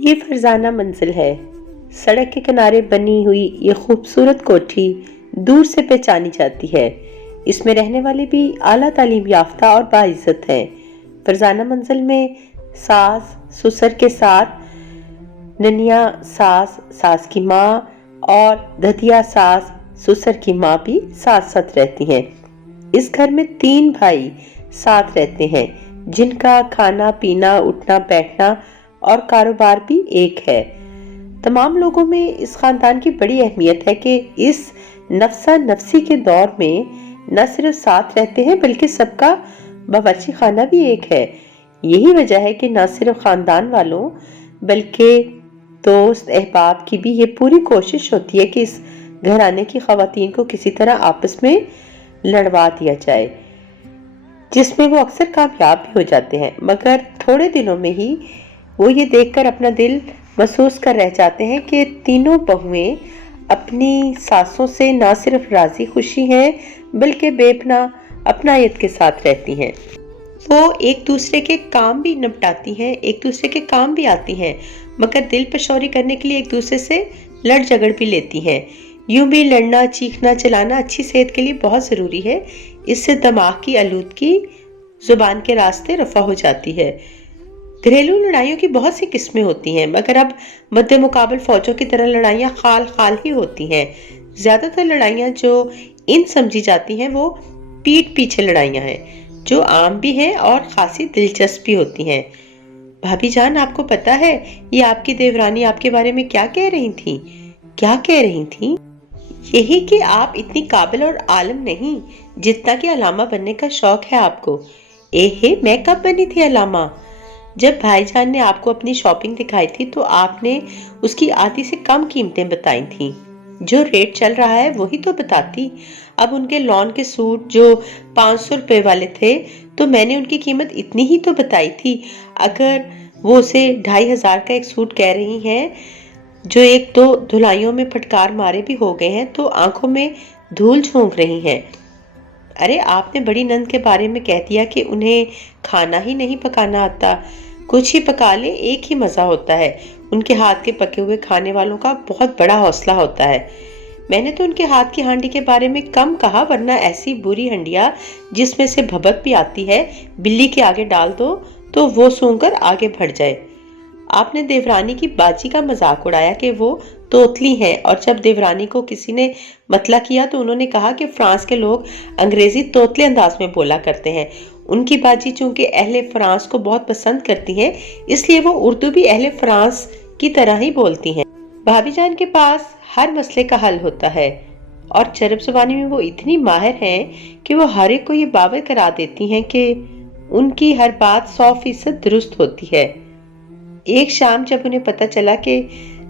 یہ فرزانہ منزل ہے۔ سڑک کے کنارے بنی ہوئی یہ خوبصورت کوٹھی دور سے پہچانی جاتی ہے۔ اس میں رہنے والے بھی اعلیٰ تعلیم یافتہ اور باعزت ہیں۔ فرزانہ منزل میں ساس سسر کے ساتھ ننیا ساس، ساس کی ماں اور دھتیا ساس، سسر کی ماں بھی ساتھ ساتھ رہتی ہیں۔ اس گھر میں 3 بھائی ساتھ رہتے ہیں جن کا کھانا پینا، اٹھنا بیٹھنا اور کاروبار بھی ایک ہے۔ تمام لوگوں میں اس خاندان کی بڑی اہمیت ہے کہ اس نفسا نفسی کے دور میں نہ صرف ساتھ رہتے ہیں بلکہ سب کا باورچی خانہ بھی ایک ہے۔ یہی وجہ ہے کہ نہ صرف خاندان والوں بلکہ دوست احباب کی بھی یہ پوری کوشش ہوتی ہے کہ اس گھرانے کی خواتین کو کسی طرح آپس میں لڑوا دیا جائے، جس میں وہ اکثر کامیاب بھی ہو جاتے ہیں، مگر تھوڑے دنوں میں ہی وہ یہ دیکھ کر اپنا دل محسوس کر رہ جاتے ہیں کہ تینوں بہویں اپنی ساسوں سے نہ صرف راضی خوشی ہیں بلکہ بے پناہ اپنائیت کے ساتھ رہتی ہیں۔ وہ ایک دوسرے کے کام بھی نپٹاتی ہیں، ایک دوسرے کے کام بھی آتی ہیں، مگر دل پشوری کرنے کے لیے ایک دوسرے سے لڑ جھگڑ بھی لیتی ہیں۔ یوں بھی لڑنا، چیخنا، چلانا اچھی صحت کے لیے بہت ضروری ہے۔ اس سے دماغ کی آلودگی زبان کے راستے رفع ہو جاتی ہے۔ گھریلو لڑائیوں کی بہت سی قسمیں ہوتی ہیں، مگر اب مد مقابل فوجوں کی طرح لڑائیاں خال خال ہی ہوتی ہیں۔ زیادہ تر لڑائیاں جو ان سمجھی جاتی ہیں وہ پیٹھ پیچھے لڑائیاں ہیں، جو عام بھی ہیں اور خاصی دلچسپ بھی ہوتی ہیں۔ بھابی جان، آپ کو پتا ہے یہ آپ کی دیورانی آپ کے بارے میں کیا کہہ رہی تھیں؟ کیا کہہ رہی تھیں؟ یہی کہ آپ اتنی قابل اور عالم نہیں جتنا کہ علامہ بننے کا شوق ہے آپ کو۔ میں کب بنی تھی علامہ؟ جب بھائی جان نے آپ کو اپنی شاپنگ دکھائی تھی تو آپ نے اس کی آدھی سے کم قیمتیں بتائی تھیں۔ جو ریٹ چل رہا ہے وہی تو بتاتی۔ اب ان کے لون کے سوٹ جو 500 روپے والے تھے تو میں نے ان کی قیمت اتنی ہی تو بتائی تھی۔ اگر وہ اسے 2500 کا ایک سوٹ کہہ رہی ہیں جو 1-2 دھلائیوں میں پھٹکار مارے بھی ہو گئے ہیں تو آنکھوں میں دھول جھونک رہی ہیں۔ ارے آپ نے بڑی نند کے بارے میں کہہ دیا کہ انہیں کھانا ہی نہیں پکانا آتا۔ کچھ ہی پکا لے، ایک ہی مزہ ہوتا ہے۔ ان کے ہاتھ کے پکے ہوئے کھانے والوں کا بہت بڑا حوصلہ ہوتا ہے۔ میں نے تو ان کے ہاتھ کی ہانڈی کے بارے میں کم کہا، ورنہ ایسی بری ہنڈیا جس میں سے بھبک بھی آتی ہے، بلی کے آگے ڈال دو تو وہ سونگ کر آگے بڑھ جائے۔ آپ نے دیورانی کی باجی کا مذاق اڑایا کہ وہ توتلی ہیں، اور جب دیورانی کو کسی نے مطلع کیا تو انہوں نے کہا کہ فرانس کے لوگ انگریزی توتلے انداز میں بولا کرتے ہیں۔ ان کی باجی چونکہ اہل فرانس کو بہت پسند کرتی ہیں، اس لیے وہ اردو بھی اہل فرانس کی طرح ہی بولتی ہیں۔ بھابی جان کے پاس ہر مسئلے کا حل ہوتا ہے، اور چرب زبانی میں وہ اتنی ماہر ہیں کہ وہ ہر ایک کو یہ باور کرا دیتی ہیں کہ ان کی ہر بات 100% درست ہوتی ہے۔ ایک شام جب انہیں پتہ چلا کہ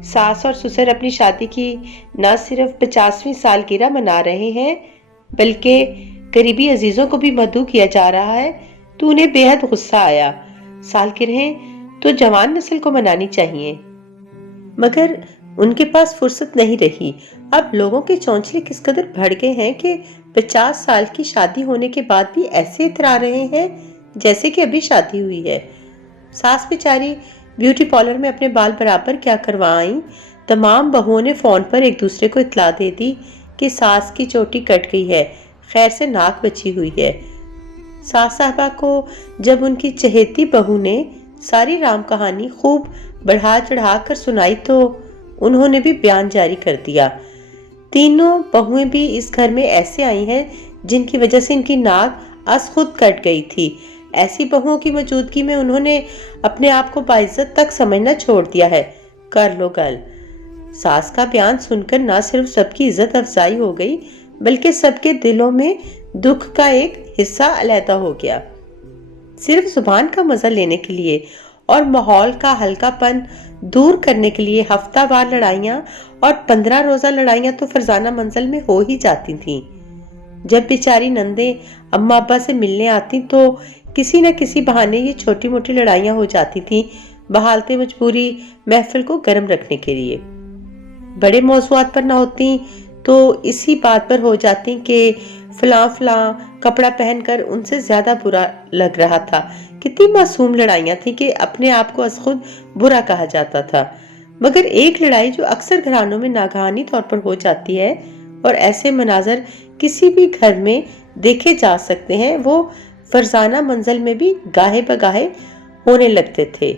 ساس اور سسر اپنی شادی کی نہ صرف 50ویں سالگرہ منا رہے ہیں بلکہ قریبی عزیزوں کو بھی مدعو کیا جا رہا ہے تو انہیں بے حد غصہ آیا۔ سالگرہیں تو جوان نسل کو منانی چاہیے، مگر ان کے پاس فرصت نہیں رہی۔ اب لوگوں کے چونچلے کس قدر بڑھ گئے ہیں کہ 50 سال کی شادی ہونے کے بعد بھی ایسے اترا رہے ہیں جیسے کہ ابھی شادی ہوئی ہے۔ ساس بیچاری بیوٹی پارلر میں اپنے بال برابر کیا کروائیں، تمام بہوؤں نے فون پر ایک دوسرے کو اطلاع دے دی کہ ساس کی چوٹی کٹ گئی ہے، خیر سے ناک بچی ہوئی ہے۔ ساس صاحبہ کو جب ان کی چہیتی بہو نے ساری رام کہانی خوب بڑھا چڑھا کر سنائی تو انہوں نے بھی بیان جاری کر دیا۔ تینوں بہویں بھی اس گھر میں ایسے آئی ہیں جن کی وجہ سے ان کی ناک از خود کٹ گئی تھی۔ ایسی بہوؤں کی موجودگی میں انہوں نے اپنے آپ کو باعزت تک سمجھنا چھوڑ دیا ہے۔ کر لو گل۔ ساس کا بیان سن کر نہ صرف سب کی عزت افزائی ہو گئی بلکہ سب کے دلوں میں دکھ کا ایک حصہ علیحدہ ہو گیا۔ صرف زبان کا مزہ لینے کے لیے اور ماحول کا ہلکا پن دور کرنے کے لیے ہفتہ وار لڑائیاں اور 15 روزہ لڑائیاں تو فرزانہ منزل میں ہو ہی جاتی تھیں۔ جب بیچاری نندیں اماں ابا سے ملنے آتی تو کسی نہ کسی بہانے یہ چھوٹی موٹی لڑائیاں ہو جاتی تھیں، بحالت مجبوری محفل کو گرم رکھنے کے لیے۔ بڑے موضوعات پر نہ ہوتی تو اسی بات پر ہو جاتی کہ فلاں فلاں کپڑا پہن کر ان سے زیادہ برا لگ رہا تھا۔ کتنی معصوم لڑائیاں تھیں کہ اپنے آپ کو از خود برا کہا جاتا تھا۔ مگر ایک لڑائی جو اکثر گھرانوں میں ناگہانی طور پر ہو جاتی ہے اور ایسے مناظر کسی بھی گھر میں دیکھے جا سکتے ہیں، وہ فرزانہ منزل میں بھی گاہے بگاہے ہونے لگتے تھے۔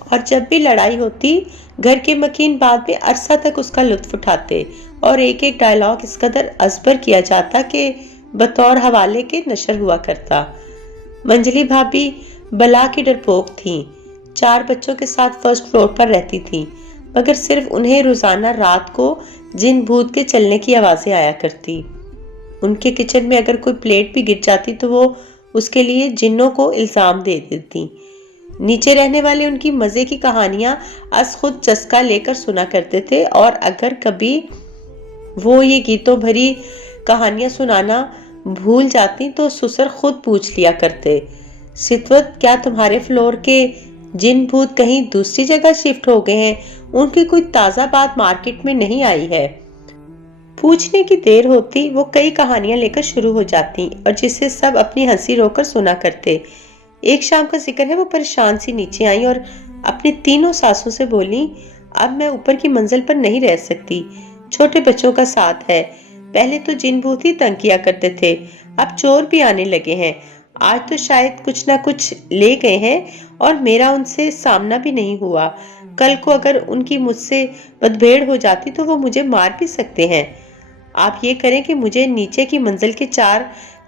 اور جب بھی لڑائی ہوتی، گھر کے مکین بعد میں عرصہ تک اس کا لطف اٹھاتے اور ایک ایک ڈائلاگ اس قدر ازبر کیا جاتا کہ بطور حوالے کے نشر ہوا کرتا۔ منجلی بھابی بلا کی ڈرپوک تھیں، 4 بچوں کے ساتھ فرسٹ فلور پر رہتی تھیں، مگر صرف انہیں روزانہ رات کو جن بھوت کے چلنے کی آوازیں آیا کرتی۔ ان کے کچن میں اگر کوئی پلیٹ بھی گر جاتی تو وہ اس کے لیے جنوں کو الزام دے دیتی۔ نیچے رہنے والے ان کی مزے کی کہانیاں از خود چسکا لے کر سنا کرتے تھے، اور اگر کبھی وہ یہ گیتوں بھری کہانیاں سنانا بھول جاتی تو سسر خود پوچھ لیا کرتے، ستوت کیا تمہارے فلور کے جن بھوت کہیں دوسری جگہ شفٹ ہو گئے ہیں؟ ان کی کوئی تازہ بات مارکیٹ میں نہیں آئی ہے؟ پوچھنے کی دیر ہوتی وہ کئی کہانیاں لے کر شروع ہو جاتی اور جسے سب اپنی ہنسی رو کر سنا کرتے۔ ایک شام کا ذکر ہے، وہ پریشان سی نیچے آئیں اور اپنی تینوں ساسوں سے بولیں، اب میں اوپر کی منزل پر نہیں رہ سکتی، چھوٹے بچوں کا ساتھ ہے، پہلے تو جن بھوت ہی تنگ کیا کرتے تھے، اب چور بھی آنے لگے ہیں، آج تو شاید کچھ نہ کچھ لے گئے ہیں اور میرا ان سے سامنا بھی نہیں ہوا، کل کو اگر ان کی مجھ سے بدبھیڑ ہو جاتی تو وہ مجھے مار بھی سکتے ہیں، آپ یہ کریں کہ مجھے نیچے کی منزل کے 4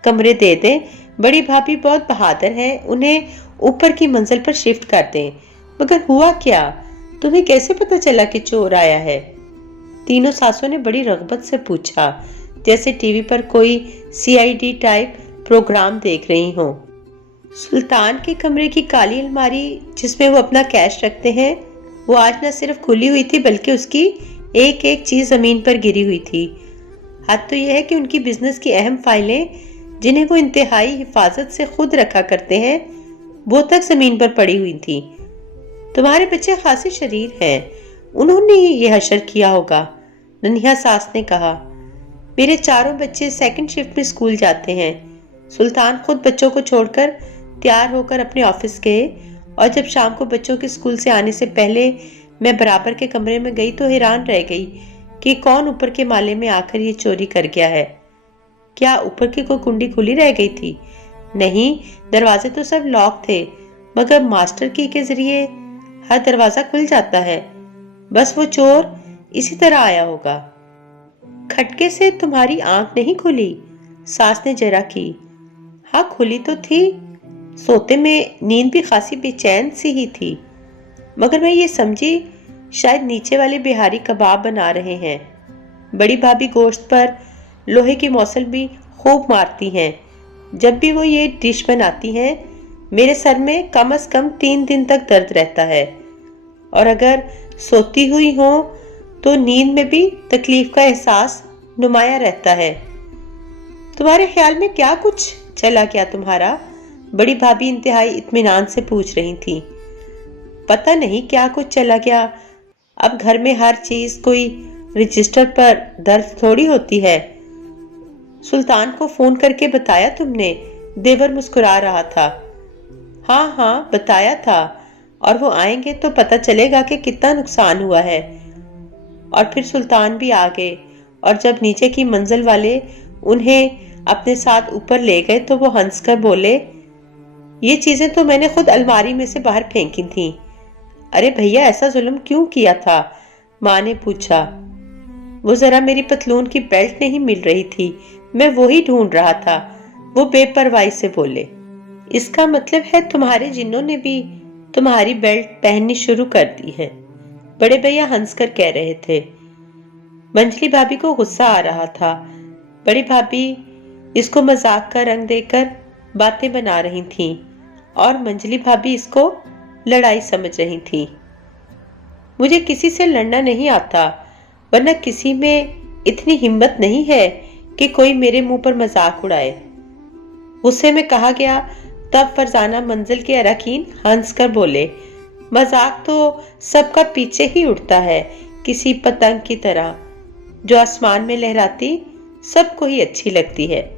کمرے دے دیں، بڑی بھابھی بہت بہادر ہیں، انہیں اوپر کی منزل پر شفٹ کر دیں۔ مگر ہوا کیا؟ تمہیں کیسے پتا چلا کہ چور آیا ہے؟ تینوں ساسوں نے بڑی رغبت سے پوچھا، جیسے ٹی وی پر کوئی CID ٹائپ پروگرام دیکھ رہی ہوں۔ سلطان کے کمرے کی کالی الماری جس میں وہ اپنا کیش رکھتے ہیں، وہ آج نہ صرف کھلی ہوئی تھی بلکہ اس کی ایک ایک چیز زمین پر گری ہوئی تھی۔ حد تو یہ ہے کہ ان کی بزنس کی اہم فائلیں جنہیں وہ انتہائی حفاظت سے خود رکھا کرتے ہیں، وہ تک زمین پر پڑی ہوئی تھی۔ تمہارے بچے خاصے شریر ہیں، انہوں نے یہ حشر کیا ہوگا، ننھیا ساس نے کہا۔ میرے 4 بچے سیکنڈ شفٹ میں اسکول جاتے ہیں۔ سلطان خود بچوں کو چھوڑ کر تیار ہو کر اپنے آفس گئے، اور جب شام کو بچوں کے اسکول سے آنے سے پہلے میں برابر کے کمرے میں گئی تو حیران رہ گئی کہ کون اوپر کے مالے میں آ کر یہ چوری کر گیا ہے۔ کیا اوپر کی کوئی کنڈی کھلی رہ گئی تھی؟ نہیں، دروازے تو سب لاک تھے، مگر ماسٹر کی کے ذریعے ہر دروازہ کھل جاتا ہے۔ بس وہ چور اسی طرح آیا ہوگا۔ کھٹکے سے تمہاری آنکھ نہیں کھلی؟ ساس نے جرا کی۔ ہاں کھلی تو تھی، سوتے میں نیند بھی خاصی بے چین سی ہی تھی، مگر میں یہ سمجھی شاید نیچے والے بہاری کباب بنا رہے ہیں۔ بڑی بھابھی گوشت پر لوہے کی موصل بھی خوب مارتی ہیں، جب بھی وہ یہ ڈش بناتی ہیں میرے سر میں کم از کم 3 دن تک درد رہتا ہے، اور اگر سوتی ہوئی ہوں تو نیند میں بھی تکلیف کا احساس نمایاں رہتا ہے۔ تمہارے خیال میں کیا کچھ چلا گیا تمہارا؟ بڑی بھابھی انتہائی اطمینان سے پوچھ رہی تھی۔ پتہ نہیں کیا کچھ چلا گیا، اب گھر میں ہر چیز کوئی رجسٹر پر درج تھوڑی ہوتی ہے۔ سلطان کو فون کر کے بتایا تم نے؟ دیور مسکرا رہا تھا۔ ہاں ہاں بتایا تھا، اور وہ آئیں گے تو پتہ چلے گا کہ کتنا نقصان ہوا ہے۔ اور پھر سلطان بھی آ گئے، اور جب نیچے کی منزل والے انہیں اپنے ساتھ اوپر لے گئے تو وہ ہنس کر بولے، یہ چیزیں تو میں نے خود الماری میں سے باہر پھینکی تھیں۔ ارے بھیا ایسا ظلم کیوں کیا تھا؟ ماں نے پوچھا۔ وہ ذرا میری پتلون کی بیلٹ نہیں مل رہی تھی، میں وہی ڈھونڈ رہا تھا، وہ بے پرواہی سے بولے۔ اس کا مطلب ہے تمہارے جنوں نے بھی تمہاری بیلٹ پہننی شروع کر دی ہے، بڑے بھیا ہنس کر کہہ رہے تھے۔ منجلی بھابھی کو غصہ آ رہا تھا۔ بڑی بھابھی اس کو مذاق کا رنگ دے کر باتیں بنا رہی تھیں، اور منجلی بھابھی اس کو لڑائی سمجھ رہی تھیں۔ مجھے کسی سے لڑنا نہیں آتا، ورنہ کسی میں اتنی ہمت نہیں ہے کہ کوئی میرے منہ پر مذاق اڑائے، غصے میں کہا گیا۔ تب فرزانہ منزل کے اراکین ہنس کر بولے، مذاق تو سب کا پیچھے ہی اڑتا ہے، کسی پتنگ کی طرح۔ جو آسمان میں لہراتی سب کو ہی اچھی لگتی ہے۔